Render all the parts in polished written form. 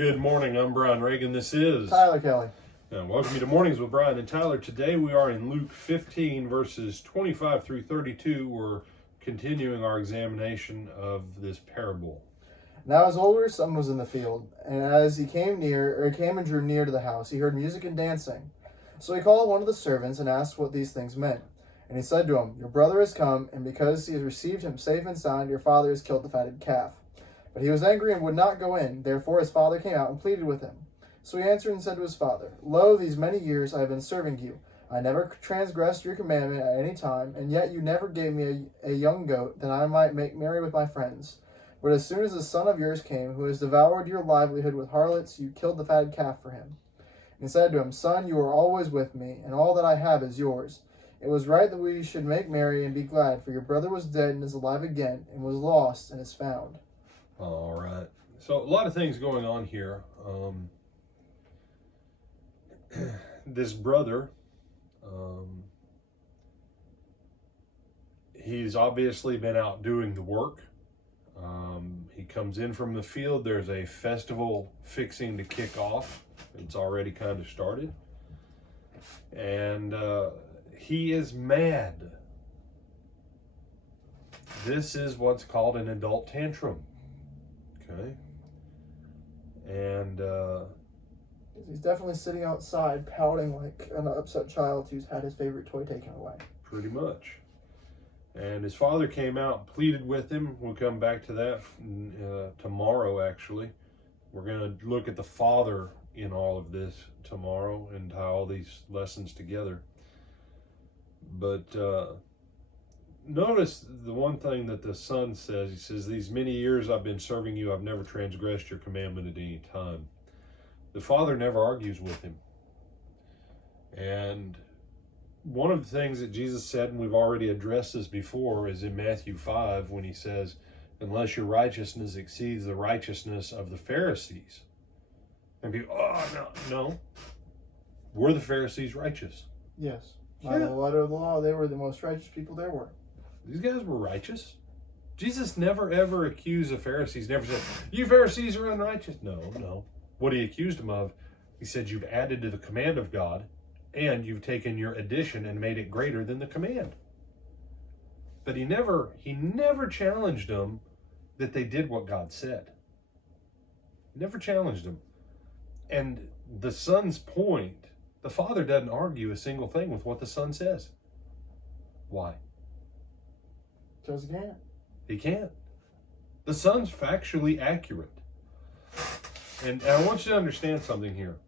Good morning, I'm Brian Reagan. This is Tyler Kelly. And welcome you to Mornings with Brian and Tyler. Today we are in Luke 15, verses 25 through 32. We're continuing our examination of this parable. Now his older son was in the field, and as he came and drew near to the house, he heard music and dancing. So he called one of the servants and asked what these things meant. And he said to him, "Your brother has come, and because he has received him safe and sound, your father has killed the fatted calf." But he was angry and would not go in. Therefore his father came out and pleaded with him. So he answered and said to his father, "Lo, these many years I have been serving you. I never transgressed your commandment at any time, and yet you never gave me a young goat, that I might make merry with my friends. But as soon as a son of yours came, who has devoured your livelihood with harlots, you killed the fatted calf for him." And he said to him, "Son, you are always with me, and all that I have is yours. It was right that we should make merry and be glad, for your brother was dead and is alive again, and was lost and is found." All right. So a lot of things going on here. This brother, he's obviously been out doing the work. He comes in from the field. There's a festival fixing to kick off. It's already kind of started. And he is mad. This is what's called an adult tantrum. Okay. And He's definitely sitting outside pouting like an upset child who's had his favorite toy taken away. pretty much. And his father came out and pleaded with him. We'll come back to that tomorrow, actually. We're going to look at the father in all of this tomorrow and tie all these lessons together. But notice the one thing that the son says. He says, "These many years I've been serving you, I've never transgressed your commandment at any time." The father never argues with him. And one of the things that Jesus said, and we've already addressed this before, is in Matthew 5 when he says, "Unless your righteousness exceeds the righteousness of the Pharisees." And people, no. Were the Pharisees righteous? Yes. By the letter of the law, they were the most righteous people there were. These guys were righteous. Jesus never ever accused the Pharisees, never said, "You Pharisees are unrighteous." No. What he accused them of, he said, "You've added to the command of God, and you've taken your addition and made it greater than the command." But he never challenged them that they did what God said. Never challenged them. And the son's point, the father doesn't argue a single thing with what the son says. Why? Because he can't. He can't. The son's factually accurate. And I want you to understand something here.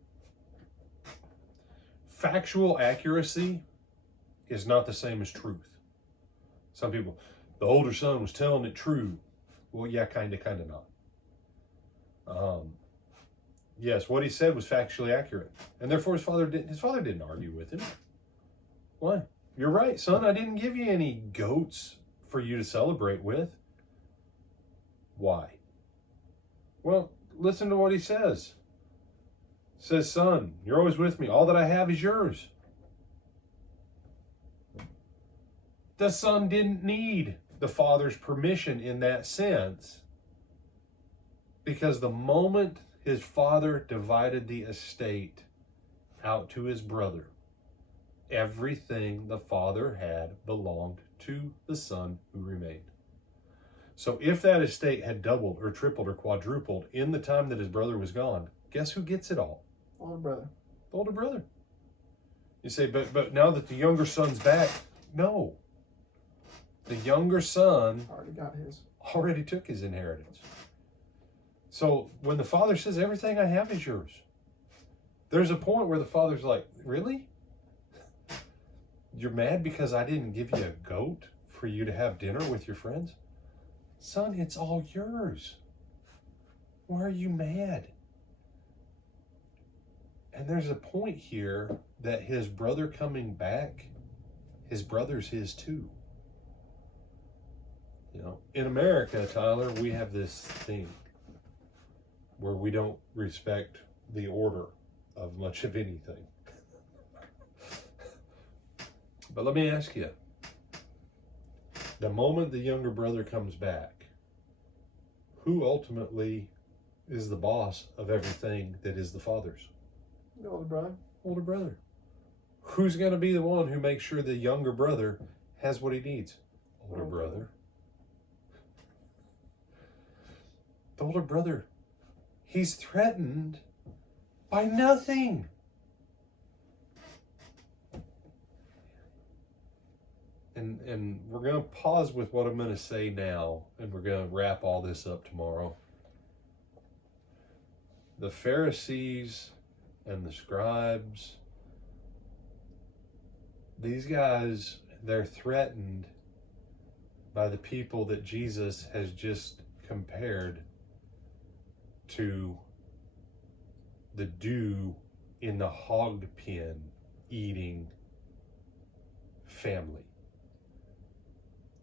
Factual accuracy is not the same as truth. Some people, the older son was telling it true. Well, yeah, kind of not. Yes, what he said was factually accurate. And therefore his father didn't argue with him. Why? "You're right, son. I didn't give you any goats for you to celebrate with." Why? Well, listen to what he says. He says, "Son, you're always with me. All that I have is yours." The son didn't need the father's permission in that sense, because the moment his father divided the estate out to his brother, everything the father had belonged to the son who remained. So if that estate had doubled or tripled or quadrupled in the time that his brother was gone, guess who gets it all? Older brother. The older brother. You say, but now that the younger son's back, no. The younger son already took his inheritance. So when the father says, "Everything I have is yours," there's a point where the father's like, "Really? You're mad because I didn't give you a goat for you to have dinner with your friends? Son, it's all yours. Why are you mad?" And there's a point here that his brother coming back, his brother's his too. In America, Tyler, we have this thing where we don't respect the order of much of anything. But let me ask you, the moment the younger brother comes back, who ultimately is the boss of everything that is the Father's? The older brother. Older brother. Who's going to be the one who makes sure the younger brother has what he needs? Older brother. The older brother. He's threatened by nothing. And we're going to pause with what I'm going to say now, and we're going to wrap all this up tomorrow. The Pharisees and the scribes, these guys, they're threatened by the people that Jesus has just compared to the dew in the hog pen eating family.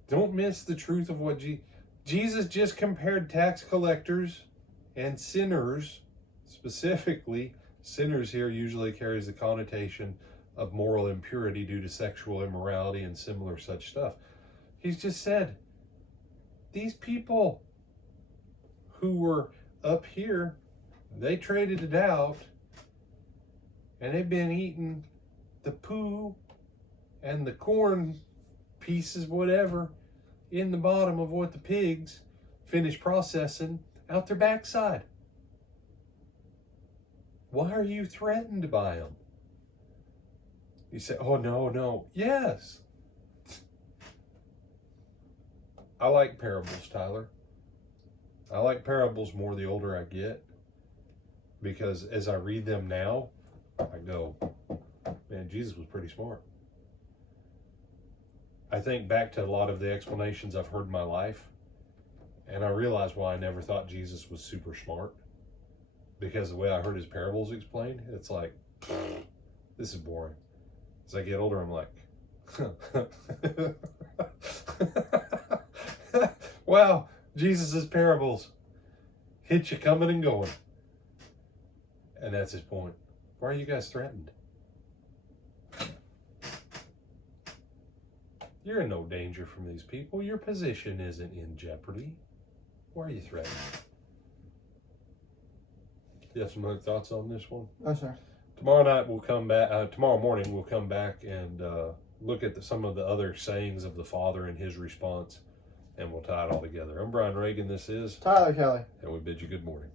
Don't miss the truth of what Jesus just compared tax collectors and sinners. Specifically, sinners here usually carries the connotation of moral impurity due to sexual immorality and similar such stuff. He's just said, these people who were up here, they traded it out, and they've been eating the poo and the corn pieces, whatever, in the bottom of what the pigs finish processing out their backside. Why are you threatened by them? You say, oh, no. Yes. I like parables, Tyler. I like parables more the older I get, because as I read them now, I go, man, Jesus was pretty smart. I think back to a lot of the explanations I've heard in my life, and I realize why I never thought Jesus was super smart. Because the way I heard his parables explained, it's like, this is boring. As I get older, I'm like, wow, Jesus' parables hit you coming and going. And that's his point. Why are you guys threatened? You're in no danger from these people. Your position isn't in jeopardy. Why are you threatened? You have some other thoughts on this one? No, sir. Tomorrow morning we'll come back and look at some of the other sayings of the Father and his response, and we'll tie it all together. I'm Brian Reagan. This is Tyler Kelly. And we bid you good morning.